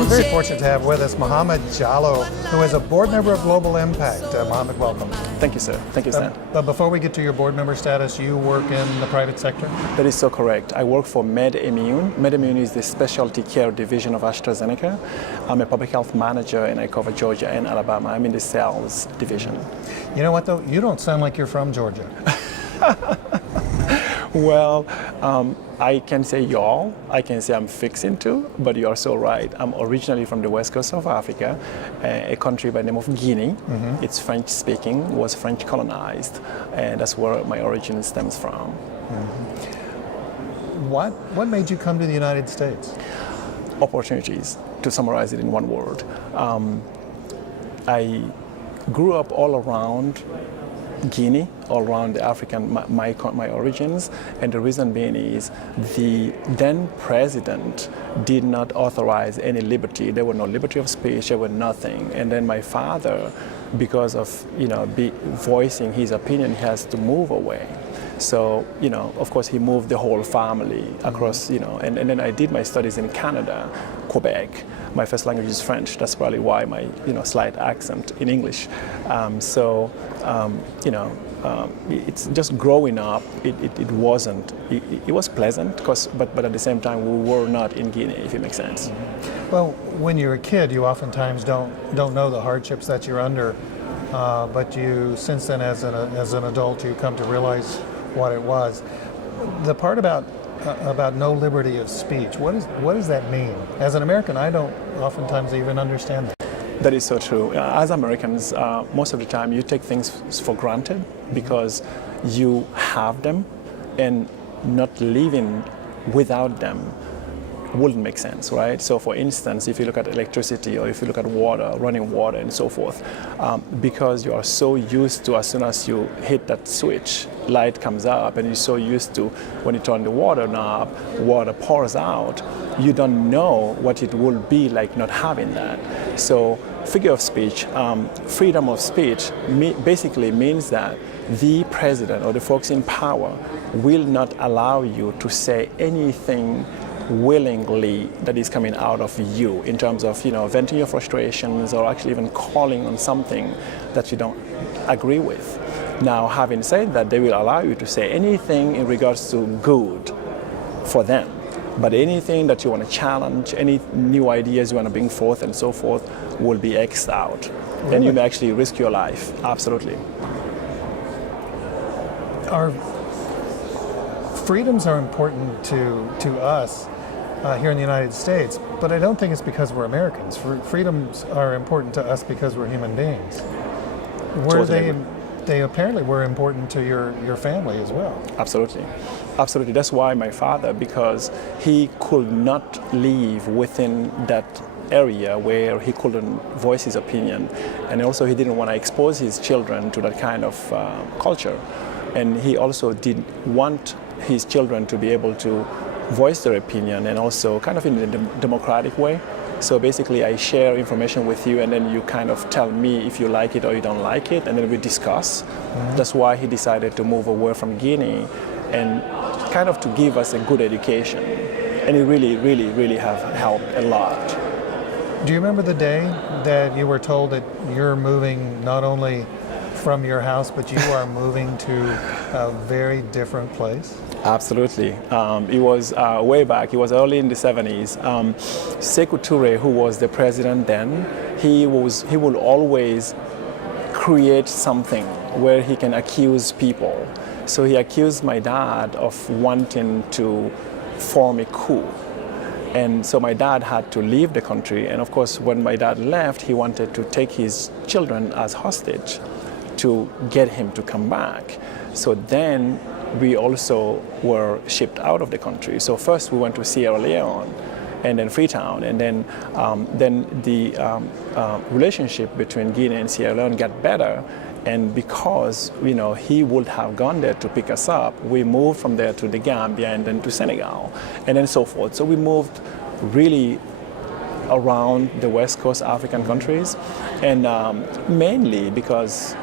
We're very fortunate to have with us Mouhamed Djalo, who is a board member of Global Impact. Mouhamed, welcome. Thank you, sir. Thank you, Stan. But before we get to your board member status, you work in the private sector? That is so correct. I work for MedImmune. MedImmune is the specialty care division of AstraZeneca. I'm a public health manager and I cover Georgia and Alabama. I'm in the sales division. You know what though? You don't sound like you're from Georgia. Well, I can say y'all, I can say I'm fixing to, but you're so right. I'm originally from the west coast of Africa, a country by the name of Guinea. Mm-hmm. It's French speaking, was French colonized, and that's where my origin stems from. Mm-hmm. What made you come to the United States? Opportunities, to summarize it in one word. I grew up all around Guinea, all around the African, my origins, and the reason being is the then president did not authorize any liberty. There were no liberty of speech, there were nothing. And then my father, because of voicing his opinion, he has to move away. So, of course, he moved the whole family across, and then I did my studies in Canada, Quebec. My first language is French. That's probably why my, slight accent in English. It's just growing up. It wasn't. It was pleasant, but at the same time, we were not in Guinea, if it makes sense. Well, when you're a kid, you oftentimes don't know the hardships that you're under, but you, since then, as an adult, you come to realize what it was. The part about no liberty of speech, what does that mean? As an American, I don't oftentimes even understand that. That is so true. As Americans, most of the time you take things for granted because you have them, and not living without them wouldn't make sense, right? So for instance, if you look at electricity or if you look at water, running water and so forth, because you are so used to, as soon as you hit that switch, light comes up, and you're so used to when you turn the water knob, water pours out, you don't know what it will be like not having that. So figure of speech, freedom of speech basically means that the president or the folks in power will not allow you to say anything willingly that is coming out of you in terms of venting your frustrations or actually even calling on something that you don't agree with. Now, having said that, they will allow you to say anything in regards to good for them, but anything that you want to challenge, any new ideas you want to bring forth and so forth will be X'd out. Really? And you may actually risk your life. Absolutely. Our freedoms are important to us here in the United States, but I don't think it's because we're Americans. Freedoms are important to us because we're human beings. They apparently were important to your family as well. Absolutely. Absolutely. That's why my father, because he could not live within that area where he couldn't voice his opinion, and also he didn't want to expose his children to that kind of culture. And he also didn't want his children to be able to voice their opinion, and also kind of in a democratic way. So basically I share information with you, and then you kind of tell me if you like it or you don't like it, and then we discuss. Mm-hmm. That's why he decided to move away from Guinea and kind of to give us a good education. And it really, really, really have helped a lot. Do you remember the day that you were told that you're moving not only from your house, but you are moving to a very different place? Absolutely. It was way back. It was early in the 70s. Sekou Touré, who was the president then, he would always create something where he can accuse people. So he accused my dad of wanting to form a coup. And so my dad had to leave the country. And of course, when my dad left, he wanted to take his children as hostage to get him to come back. So then we also were shipped out of the country. So first we went to Sierra Leone, and then Freetown, and then the relationship between Guinea and Sierra Leone got better. And because he would have gone there to pick us up, we moved from there to the Gambia and then to Senegal, and then so forth. So we moved really around the West Coast African countries, and mainly because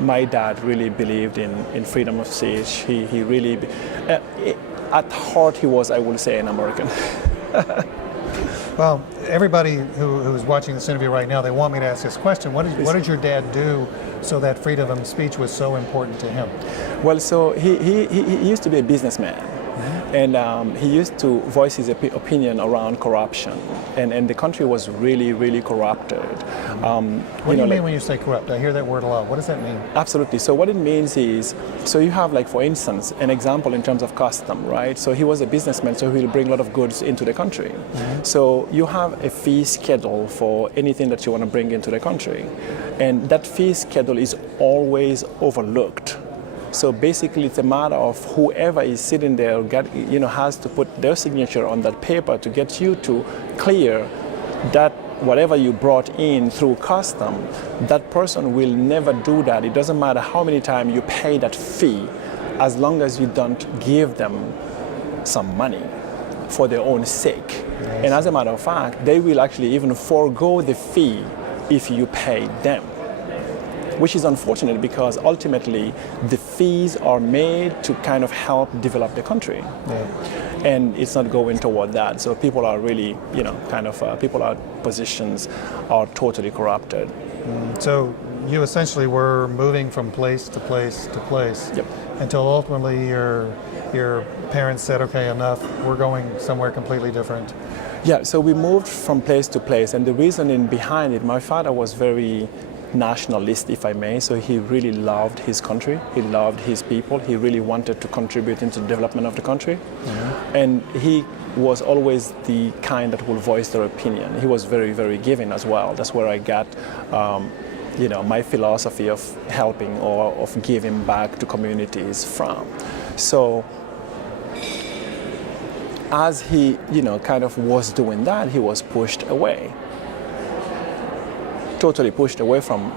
my dad really believed in freedom of speech. He really, at heart, he was, I would say, an American. Well, everybody who's watching this interview right now, they want me to ask this question. What did your dad do so that freedom of speech was so important to him? Well, so he used to be a businessman. And he used to voice his opinion around corruption, and the country was really, really corrupted. What do you mean when you say corrupt? I hear that word a lot. What does that mean? Absolutely. So what it means is, so you have, like, for instance, an example in terms of custom, right? So he was a businessman, so he'll bring a lot of goods into the country. So you have a fee schedule for anything that you want to bring into the country, and that fee schedule is always overlooked. So basically, it's a matter of whoever is sitting there, has to put their signature on that paper to get you to clear that whatever you brought in through custom. That person will never do that. It doesn't matter how many times you pay that fee, as long as you don't give them some money for their own sake. Yes. And as a matter of fact, they will actually even forego the fee if you pay them, which is unfortunate because ultimately the fees are made to kind of help develop the country. Yeah. And it's not going toward that. So people are really, people are positions are totally corrupted. So you essentially were moving from place to place to place. Yep. Until ultimately your parents said, okay, enough, we're going somewhere completely different. Yeah, so we moved from place to place, and the reasoning behind it, my father was very nationalist, if I may. So he really loved his country, he loved his people, he really wanted to contribute into the development of the country. And he was always the kind that would voice their opinion. He was very, very giving as well. That's where I got my philosophy of helping or of giving back to communities from. So as he kind of was doing that, he was pushed away, totally pushed away from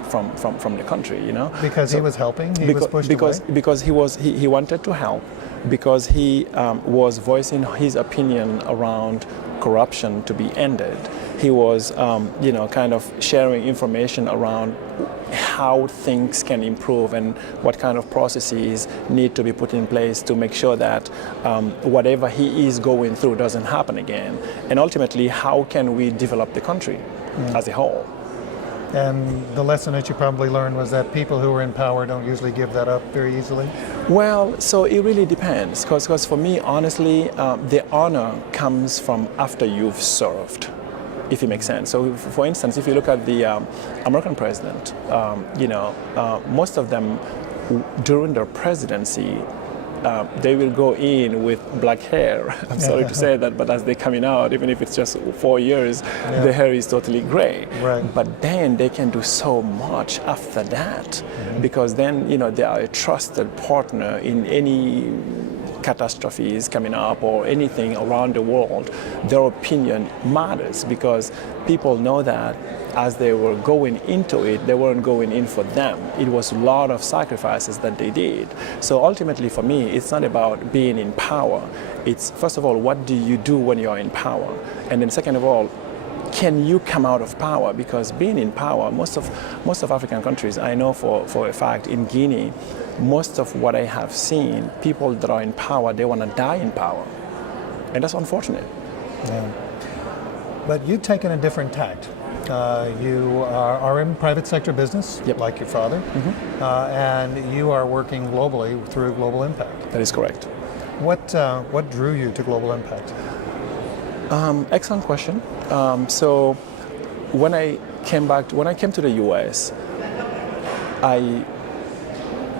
the country, Because he was helping, he was pushed away? Because he wanted to help, because he was voicing his opinion around corruption to be ended. He was, kind of sharing information around how things can improve and what kind of processes need to be put in place to make sure that whatever he is going through doesn't happen again. And ultimately, how can we develop the country as a whole? And the lesson that you probably learned was that people who are in power don't usually give that up very easily? Well, so it really depends, because for me, honestly, the honor comes from after you've served, if it makes sense. So for instance, if you look at the American president, most of them during their presidency, they will go in with black hair. I'm sorry to say that, but as they're coming out, even if it's just 4 years, the hair is totally gray. Right. But then they can do so much after that, because then they are a trusted partner in any catastrophes coming up or anything around the world. Their opinion matters because people know that as they were going into it, they weren't going in for them. It was a lot of sacrifices that they did. So ultimately for me, it's not about being in power. It's, first of all, what do you do when you're in power? And then second of all, can you come out of power? Because being in power, most of African countries, I know for a fact, in Guinea, most of what I have seen, people that are in power, they want to die in power. And that's unfortunate. Yeah. But you've taken a different tact. You are in private sector business, like your father, and you are working globally through Global Impact. That is correct. What drew you to Global Impact? Excellent question. So when I came to the US,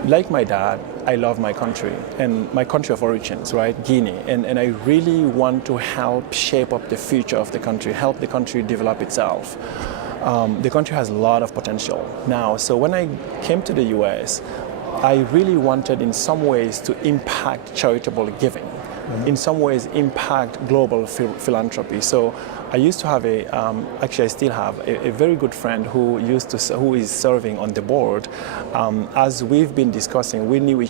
like my dad, I love my country and my country of origins, right, Guinea, and I really want to help shape up the future of the country, help the country develop itself. The country has a lot of potential now. So when I came to the US, I really wanted in some ways to impact charitable giving, in some ways impact global philanthropy. So I used to have actually I still have a very good friend who is serving on the board. As we've been discussing, we know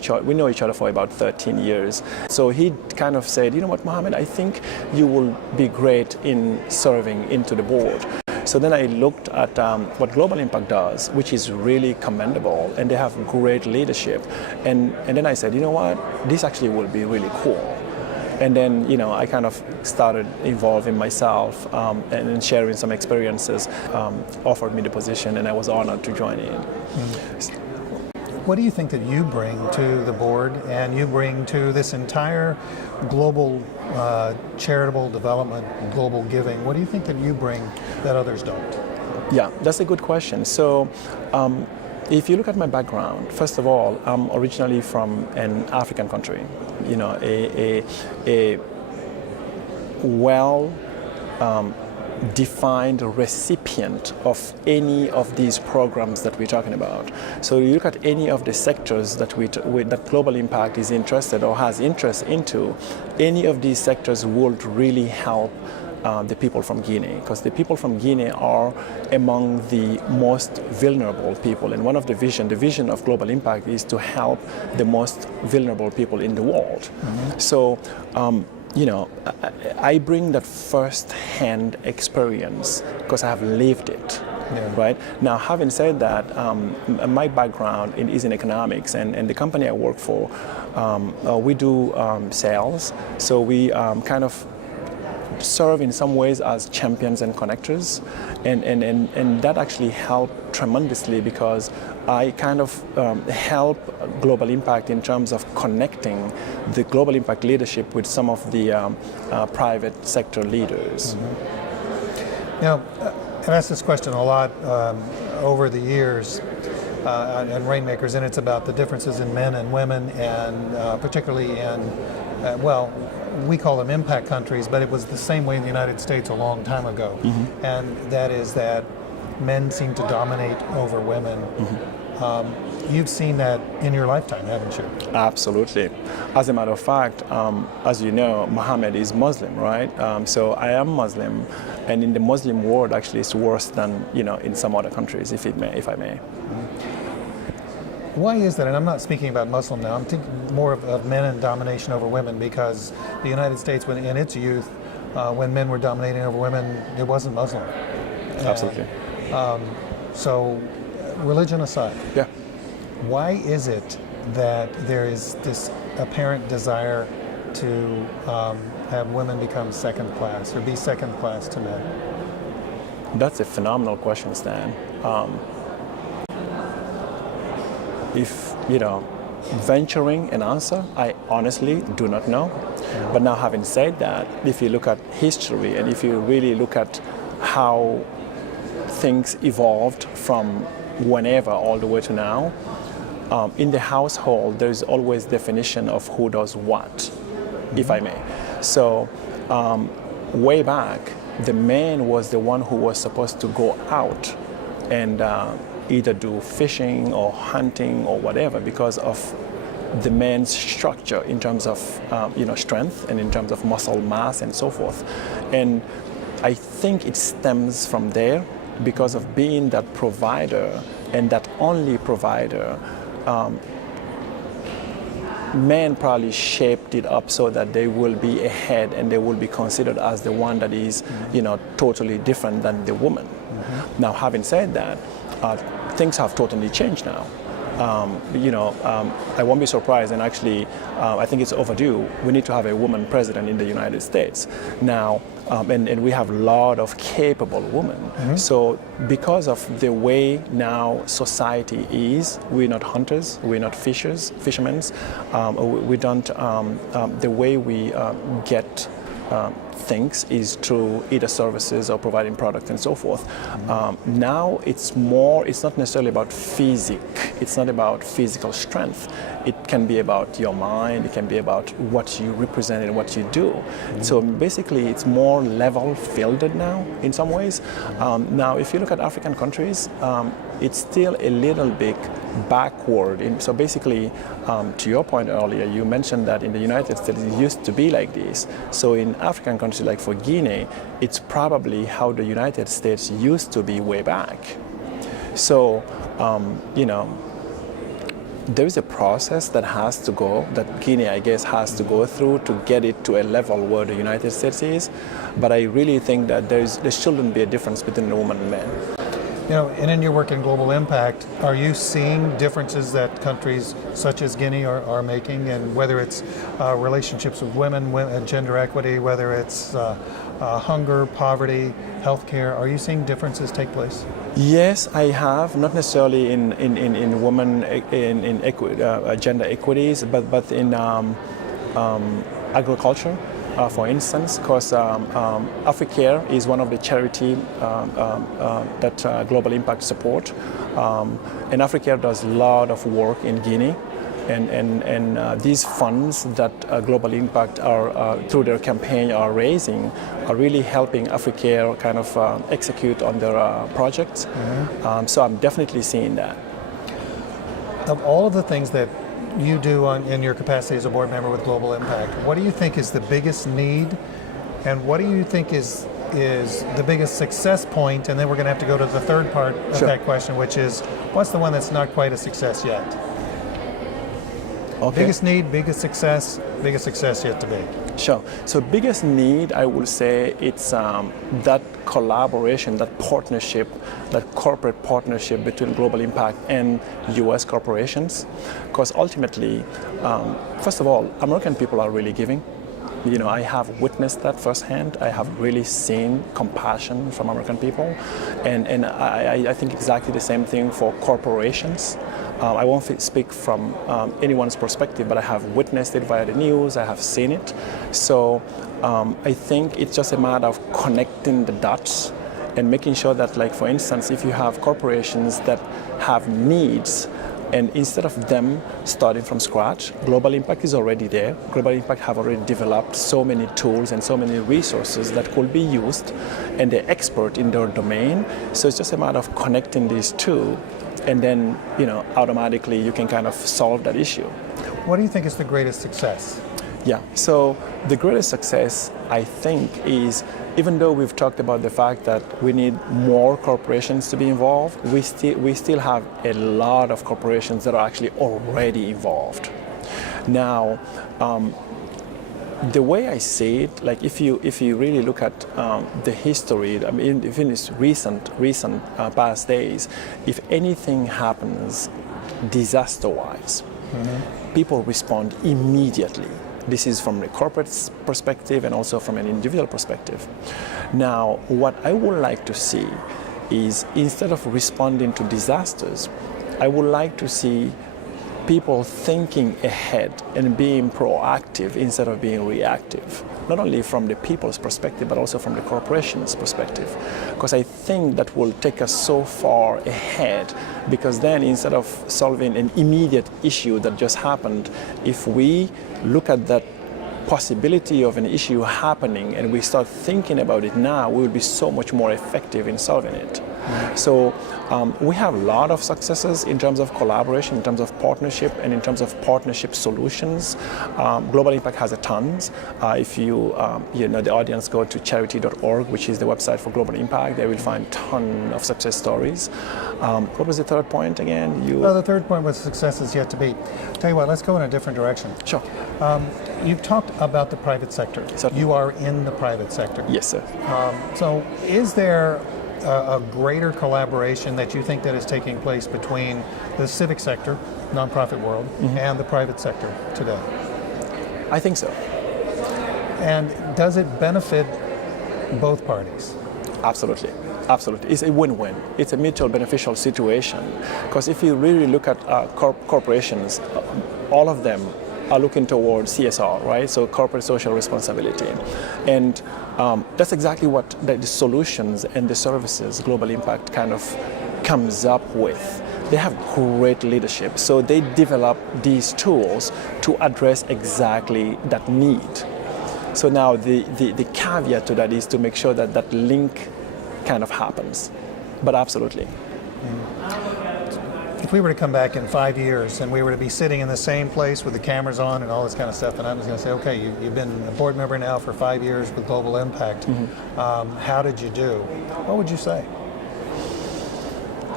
each other for about 13 years. So he kind of said, you know what, Mouhamed, I think you will be great in serving into the board. So then I looked at what Global Impact does, which is really commendable, and they have great leadership. And then I said, you know what, this actually will be really cool. And then, I kind of started involving myself and sharing some experiences, offered me the position, and I was honored to join in. What do you think that you bring to the board and you bring to this entire global charitable development, global giving? What do you think that you bring that others don't? Yeah, that's a good question. So, if you look at my background, first of all, I'm originally from an African country, a well defined recipient of any of these programs that we're talking about. So you look at any of the sectors that that Global Impact is interested or has interest into, any of these sectors would really help the people from Guinea, because the people from Guinea are among the most vulnerable people. And one of the vision of Global Impact is to help the most vulnerable people in the world. So, I bring that first-hand experience because I have lived it. Yeah. Right now, having said that, my background is in economics, and the company I work for, we do sales. So we kind of serve in some ways as champions and connectors, and that actually helped tremendously because I kind of help Global Impact in terms of connecting the Global Impact leadership with some of the private sector leaders. Now, I've asked this question a lot over the years and Rainmakers, and it's about the differences in men and women, and particularly in, we call them impact countries, but it was the same way in the United States a long time ago. And that is that men seem to dominate over women. You've seen that in your lifetime, haven't you? Absolutely. As a matter of fact, as you know, Mohammed is Muslim, right? So I am Muslim, and in the Muslim world, actually, it's worse than in some other countries, if I may. Why is that? And I'm not speaking about Muslim now. I'm thinking more of men and domination over women, because the United States, when in its youth, when men were dominating over women, it wasn't Muslim. Absolutely. So, religion aside, yeah. Why is it that there is this apparent desire to have women become second class or be second class to men? That's a phenomenal question, Stan. If venturing an answer, I honestly do not know. But now, having said that, if you look at history and if you really look at how things evolved from whenever all the way to now, in the household, there's always definition of who does what, if I may. So way back, the man was the one who was supposed to go out and either do fishing or hunting or whatever, because of the man's structure in terms of strength and in terms of muscle mass and so forth. And I think it stems from there, because of being that provider and that only provider. Men probably shaped it up so that they will be ahead and they will be considered as the one that is, totally different than the woman. Now, having said that, things have totally changed now. I won't be surprised, and actually, I think it's overdue. We need to have a woman president in the United States now, and we have a lot of capable women. So, because of the way now society is, we're not hunters, we're not fishermen. We don't. The way we get things is through either services or providing products and so forth. Now it's not necessarily about it's not about physical strength. It can be about your mind, it can be about what you represent and what you do. So basically it's more level fielded now in some ways. Now if you look at African countries, it's still a little bit backward. So basically, to your point earlier, you mentioned that in the United States it used to be like this. So in African countries like for Guinea, it's probably how the United States used to be way back. So, there is a process that Guinea, I guess, has to go through to get it to a level where the United States is. But I really think that there shouldn't be a difference between a woman and man. You know, and in your work in global impact, are you seeing differences that countries such as Guinea are making, and whether it's relationships with women, gender equity, whether it's hunger, poverty, healthcare, are you seeing differences take place? Yes, I have, not necessarily in women, gender equities, but in agriculture. For instance, because Africare is one of the charity that Global Impact support, and Africare does a lot of work in Guinea, and these funds that Global Impact are through their campaign are raising are really helping Africare kind of execute on their projects. Mm-hmm. So I'm definitely seeing that. Of all of the things that you do in your capacity as a board member with Global Impact, what do you think is the biggest need, and what do you think is the biggest success point? And then we're going to have to go to the third part of Sure. that question, which is, what's the one that's not quite a success yet? Okay. Biggest need, biggest success yet to be. Sure. So biggest need, I will say, it's that collaboration, that partnership, that corporate partnership between Global Impact and U.S. corporations. Because ultimately, first of all, American people are really giving. You know, I have witnessed that firsthand. I have really seen compassion from American people, and I think exactly the same thing for corporations. I won't speak from anyone's perspective, but I have witnessed it via the news. I have seen it. So I think it's just a matter of connecting the dots and making sure that, like, for instance, if you have corporations that have needs, and instead of them starting from scratch, Global Impact is already there. Global Impact have already developed so many tools and so many resources that could be used, and they're expert in their domain. So it's just a matter of connecting these two, and then, you know, automatically you can kind of solve that issue. What do you think is the greatest success? Yeah, so the greatest success, I think, is, even though we've talked about the fact that we need more corporations to be involved, we still have a lot of corporations that are actually already involved. Now, the way I see it, like, if you really look at the history, I mean, even in this recent past days, if anything happens disaster-wise, mm-hmm. people respond immediately. This is from a corporate perspective and also from an individual perspective. Now, what I would like to see is, instead of responding to disasters, I would like to see people thinking ahead and being proactive instead of being reactive, not only from the people's perspective, but also from the corporation's perspective. Because I think that will take us so far ahead, because then, instead of solving an immediate issue that just happened, if we look at that possibility of an issue happening and we start thinking about it now, we will be so much more effective in solving it. Mm-hmm. So we have a lot of successes in terms of collaboration, in terms of partnership, and in terms of partnership solutions. Global Impact has a tons. If the audience go to charity.org, which is the website for Global Impact, they will find a ton of success stories. What was the third point again? Well, the third point was success is yet to be. Tell you what, let's go in a different direction. Sure. You've talked about the private sector. Certainly. You are in the private sector. Yes, sir. So is there a greater collaboration that you think that is taking place between the civic sector, nonprofit world, mm-hmm. and the private sector today? I think so. And does it benefit both parties? Absolutely. Absolutely. It's a win-win. It's a mutual beneficial situation. Because if you really look at corporations, all of them are looking towards CSR, right? So corporate social responsibility. And that's exactly what the solutions and the services Global Impact kind of comes up with. They have great leadership. So they develop these tools to address exactly that need. So now the caveat to that is to make sure that that link kind of happens. But absolutely. If we were to come back in 5 years and we were to be sitting in the same place with the cameras on and all this kind of stuff, and I was going to say, okay, you've been a board member now for 5 years with Global Impact. Mm-hmm. How did you do? What would you say?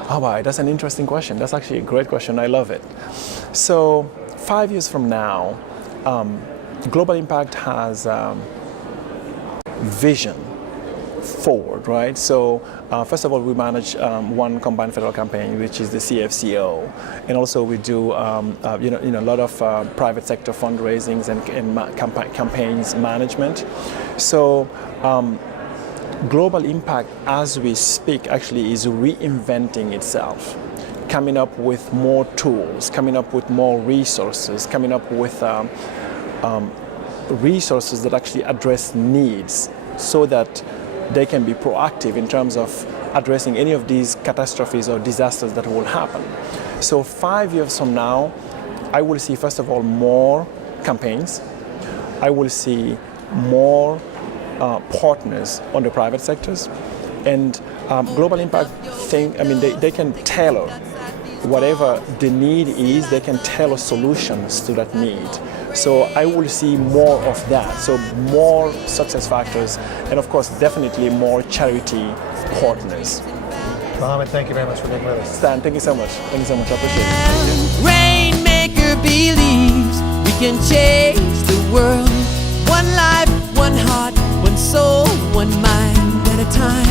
Oh, wow, that's an interesting question. That's actually a great question. I love it. So 5 years from now, Global Impact has vision forward, right? So first of all, we manage one combined federal campaign, which is the CFCO, and also we do a lot of private sector fundraisings and campaigns management. So global impact, as we speak, actually is reinventing itself, coming up with more tools, coming up with more resources, coming up with resources that actually address needs so that they can be proactive in terms of addressing any of these catastrophes or disasters that will happen. So 5 years from now, I will see, first of all, more campaigns. I will see more partners on the private sectors. And global impact thing, I mean, they can tailor whatever the need is, they can tailor solutions to that need. So I will see more of that. So more success factors, and of course, definitely more charity partners. Mouhamed, thank you very much for being with us. Stan, thank you so much. Thank you so much. I appreciate it. Rainmaker believes we can change the world. One life, one heart, one soul, one mind at a time.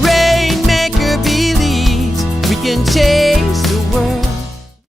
Rainmaker believes we can change